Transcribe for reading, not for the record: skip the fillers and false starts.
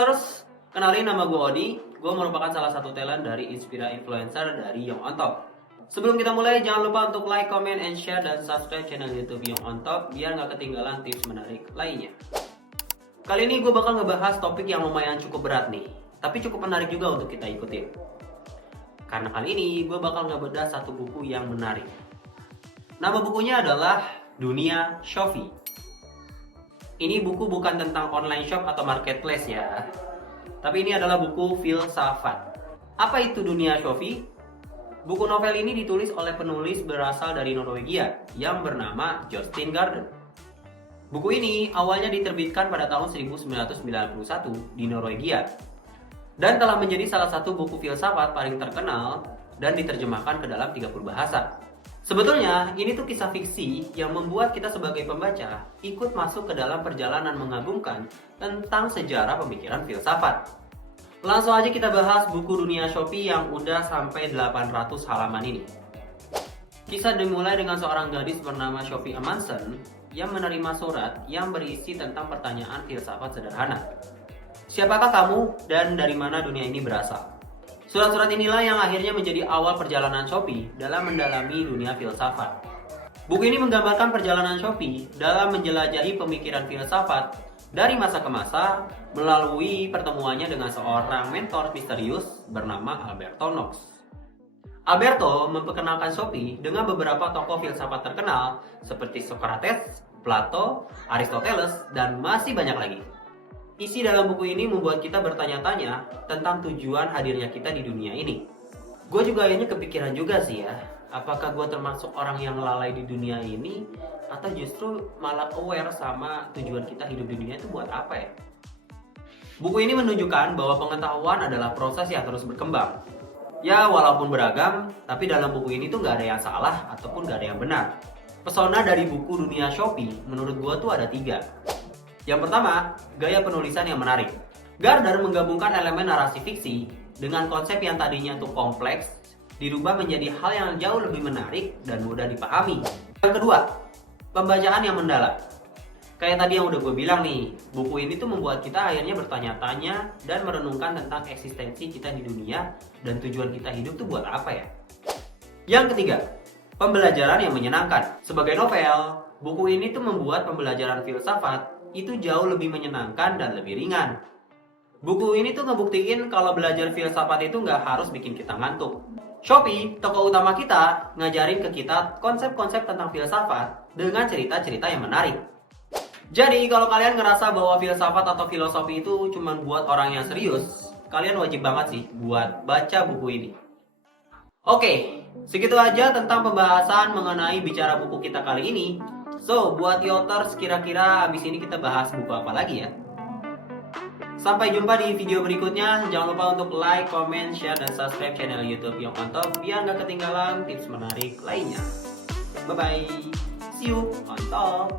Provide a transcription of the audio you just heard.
Yoters, kenalin nama gue Odi. Gue merupakan salah satu talent dari Inspira Influencer dari Young on Top. Sebelum kita mulai, jangan lupa untuk like, comment, and share, dan subscribe channel YouTube Young on Top biar nggak ketinggalan tips menarik lainnya. Kali ini gue bakal ngebahas topik yang lumayan cukup berat nih, tapi cukup menarik juga untuk kita ikutin. Karena kali ini gue bakal ngebedah satu buku yang menarik. Nama bukunya adalah Dunia Shopee. Ini buku bukan tentang online shop atau marketplace ya, tapi ini adalah buku filsafat. Apa itu Dunia Shopee? Buku novel ini ditulis oleh penulis berasal dari Norwegia yang bernama Jostein Gaarder. Buku ini awalnya diterbitkan pada tahun 1991 di Norwegia dan telah menjadi salah satu buku filsafat paling terkenal dan diterjemahkan ke dalam 30 bahasa. Sebetulnya ini tuh kisah fiksi yang membuat kita sebagai pembaca ikut masuk ke dalam perjalanan mengagumkan tentang sejarah pemikiran filsafat. Langsung aja kita bahas buku Dunia Shopee yang udah sampai 800 halaman ini. Kisah dimulai dengan seorang gadis bernama Shopee Amundsen yang menerima surat yang berisi tentang pertanyaan filsafat sederhana. Siapakah kamu dan dari mana dunia ini berasal? Surat-surat inilah yang akhirnya menjadi awal perjalanan Shopee dalam mendalami dunia filsafat. Buku ini menggambarkan perjalanan Shopee dalam menjelajahi pemikiran filsafat dari masa ke masa melalui pertemuannya dengan seorang mentor misterius bernama Alberto Knox. Alberto memperkenalkan Shopee dengan beberapa tokoh filsafat terkenal seperti Socrates, Plato, Aristoteles, dan masih banyak lagi. Isi dalam buku ini membuat kita bertanya-tanya tentang tujuan hadirnya kita di dunia ini. Gue juga akhirnya kepikiran juga sih ya, apakah gue termasuk orang yang lalai di dunia ini atau justru malah aware sama tujuan kita hidup di dunia itu buat apa ya? Buku ini menunjukkan bahwa pengetahuan adalah proses yang terus berkembang. Ya walaupun beragam, tapi dalam buku ini tuh gak ada yang salah ataupun gak ada yang benar. Pesona dari buku Dunia Shopee menurut gue tuh ada 3. Yang pertama, gaya penulisan yang menarik. Gaarder menggabungkan elemen narasi fiksi dengan konsep yang tadinya tuh kompleks, dirubah menjadi hal yang jauh lebih menarik dan mudah dipahami. Yang kedua, pembacaan yang mendalam. Kayak tadi yang udah gue bilang nih, buku ini tuh membuat kita akhirnya bertanya-tanya dan merenungkan tentang eksistensi kita di dunia dan tujuan kita hidup tuh buat apa ya. Yang ketiga, pembelajaran yang menyenangkan. Sebagai novel, buku ini tuh membuat pembelajaran filsafat itu jauh lebih menyenangkan dan lebih ringan. Buku ini tuh ngebuktiin kalau belajar filsafat itu nggak harus bikin kita ngantuk. Shopee, tokoh utama kita, ngajarin ke kita konsep-konsep tentang filsafat dengan cerita-cerita yang menarik. Jadi kalau kalian ngerasa bahwa filsafat atau filosofi itu cuma buat orang yang serius, kalian wajib banget sih buat baca buku ini. Oke, segitu aja tentang pembahasan mengenai bicara buku kita kali ini. So, buat Yoters, kira-kira abis ini kita bahas buku apa lagi ya? Sampai jumpa di video berikutnya. Jangan lupa untuk like, comment, share, dan subscribe channel YouTube Young on Top biar nggak ketinggalan tips menarik lainnya. Bye-bye. See you on top.